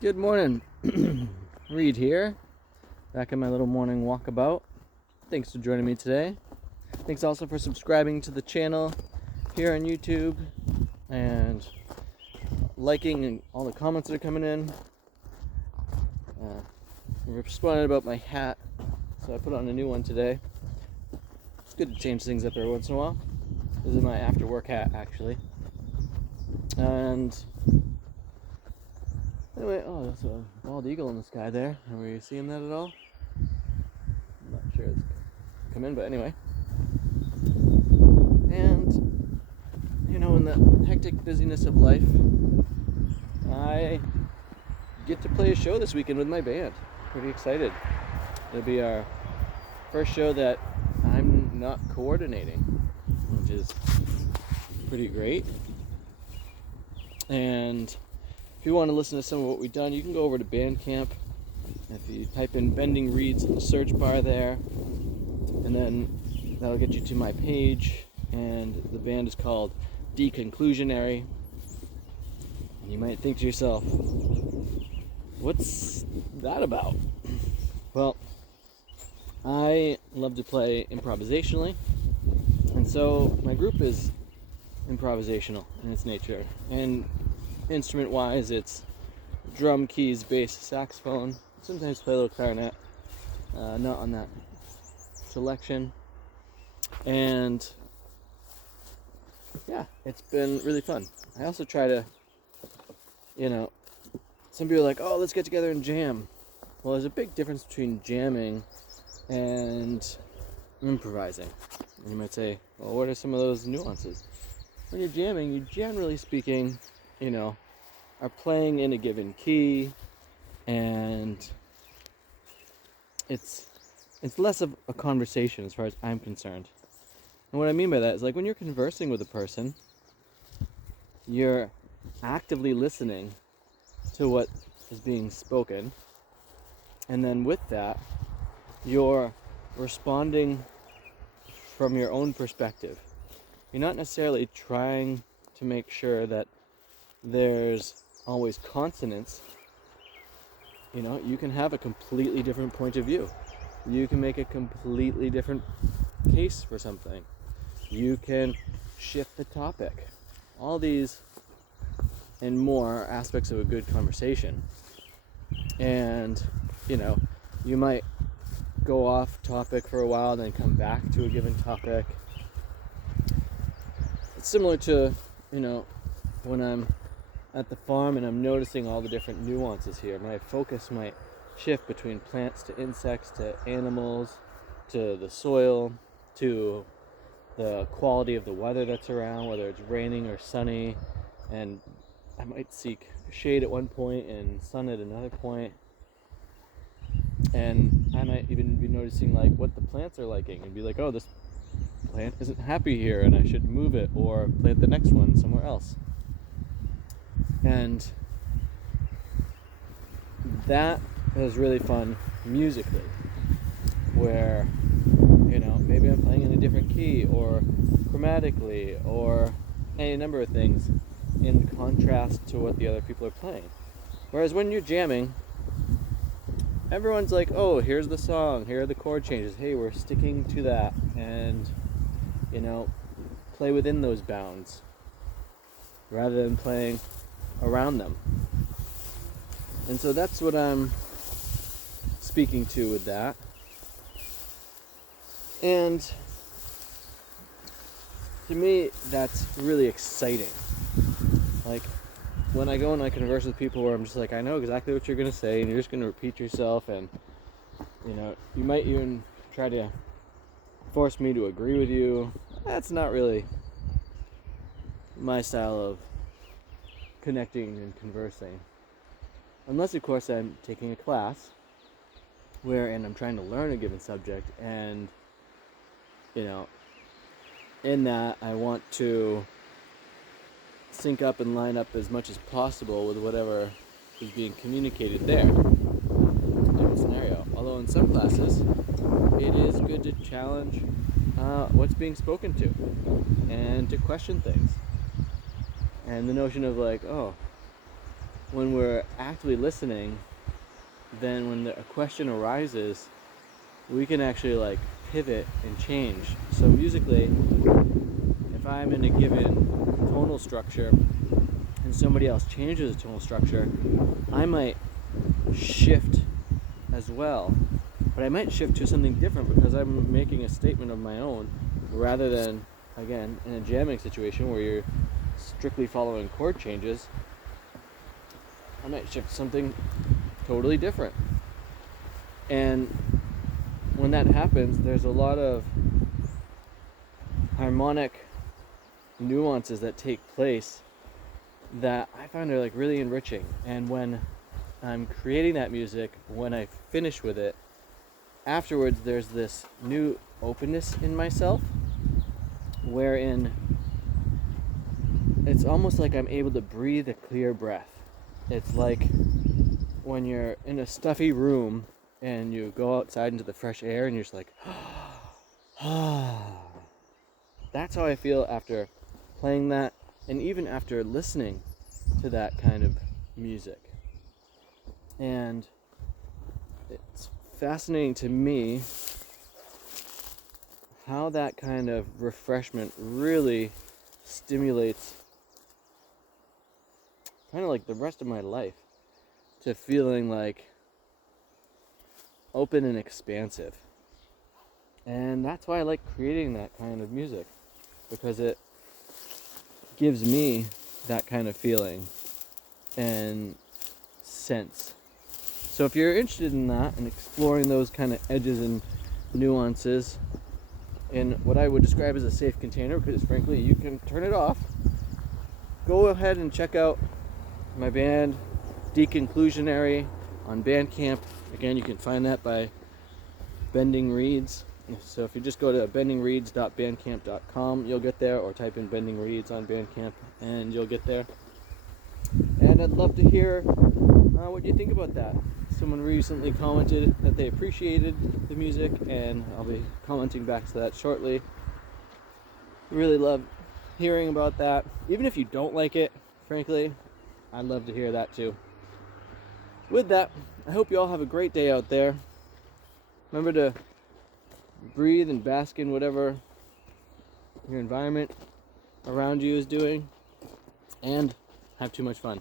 Good morning. Reed here, back in my little morning walkabout. Thanks for joining me today. Thanks also for subscribing to the channel here on YouTube and liking all the comments that are coming in. Responded about my hat, so I put on a new one today. It's good to change things up every once in a while. This is my after work hat, actually. And anyway, oh, there's a bald eagle in the sky there. Are we seeing that at all? I'm not sure it's come in, but anyway. And, in the hectic busyness of life, I get to play a show this weekend with my band. Pretty excited. It'll be our first show that I'm not coordinating, which is pretty great. And if you want to listen to some of what we've done, you can go over to Bandcamp. If you type in Bending Reeds in the search bar there, and then that'll get you to my page. And the band is called Deconclusionary. And you might think to yourself, what's that about? Well, I love to play improvisationally, and so my group is improvisational in its nature. And instrument-wise, it's drum, keys, bass, saxophone. Sometimes play a little clarinet, not on that selection. And yeah, it's been really fun. I also try to, some people are like, oh, let's get together and jam. Well, there's a big difference between jamming and improvising. And you might say, well, what are some of those nuances? When you're jamming, you generally speaking, are playing in a given key, and it's less of a conversation as far as I'm concerned. And what I mean by that is, like, when you're conversing with a person, you're actively listening to what is being spoken, and then with that, you're responding from your own perspective. You're not necessarily trying to make sure that there's always consonance. You can have a completely different point of view. You can make a completely different case for something. You can shift the topic. All these and more are aspects of a good conversation. And, you might go off topic for a while, then come back to a given topic. It's similar to, when I'm at the farm and I'm noticing all the different nuances here. My focus might shift between plants to insects to animals to the soil to the quality of the weather that's around, whether it's raining or sunny. And I might seek shade at one point and sun at another point. And I might even be noticing like what the plants are liking and be like, oh, this plant isn't happy here and I should move it or plant the next one somewhere else. And that is really fun musically, where, maybe I'm playing in a different key or chromatically or any number of things in contrast to what the other people are playing. Whereas when you're jamming, everyone's like, oh, here's the song, here are the chord changes, hey, we're sticking to that, and, play within those bounds rather than playing around them. And so that's what I'm speaking to with that. And to me, that's really exciting. Like, when I go and I converse with people where I'm just like, I know exactly what you're going to say, and you're just going to repeat yourself, and, you might even try to force me to agree with you. That's not really my style of connecting and conversing. Unless, of course, I'm taking a class wherein I'm trying to learn a given subject, and, in that I want to sync up and line up as much as possible with whatever is being communicated there in the scenario. Although in some classes, it is good to challenge what's being spoken to and to question things. And the notion of like, oh, when we're actively listening, then when a question arises, we can actually like pivot and change. So musically, if I'm in a given tonal structure and somebody else changes the tonal structure, I might shift as well. But I might shift to something different because I'm making a statement of my own, rather than, again, in a jamming situation where you're strictly following chord changes. I might shift to something totally different. And when that happens, there's a lot of harmonic nuances that take place that I find are like really enriching. And when I'm creating that music, when I finish with it, afterwards there's this new openness in myself, wherein it's almost like I'm able to breathe a clear breath. It's like when you're in a stuffy room and you go outside into the fresh air and you're just like, that's how I feel after playing that, and even after listening to that kind of music. And it's fascinating to me how that kind of refreshment really stimulates kind of like the rest of my life to feeling like open and expansive. And that's why I like creating that kind of music, because it gives me that kind of feeling and sense. So if you're interested in that and exploring those kind of edges and nuances in what I would describe as a safe container, because frankly you can turn it off, go ahead and check out my band Deconclusionary on Bandcamp. Again, you can find that by Bending Reeds. So if you just go to bendingreeds.bandcamp.com, you'll get there, or type in Bending Reeds on Bandcamp and you'll get there. And I'd love to hear what you think about that. Someone recently commented that they appreciated the music, and I'll be commenting back to that shortly. Really love hearing about that. Even if you don't like it, frankly, I'd love to hear that too. With that, I hope you all have a great day out there. Remember to breathe and bask in whatever your environment around you is doing, and have too much fun.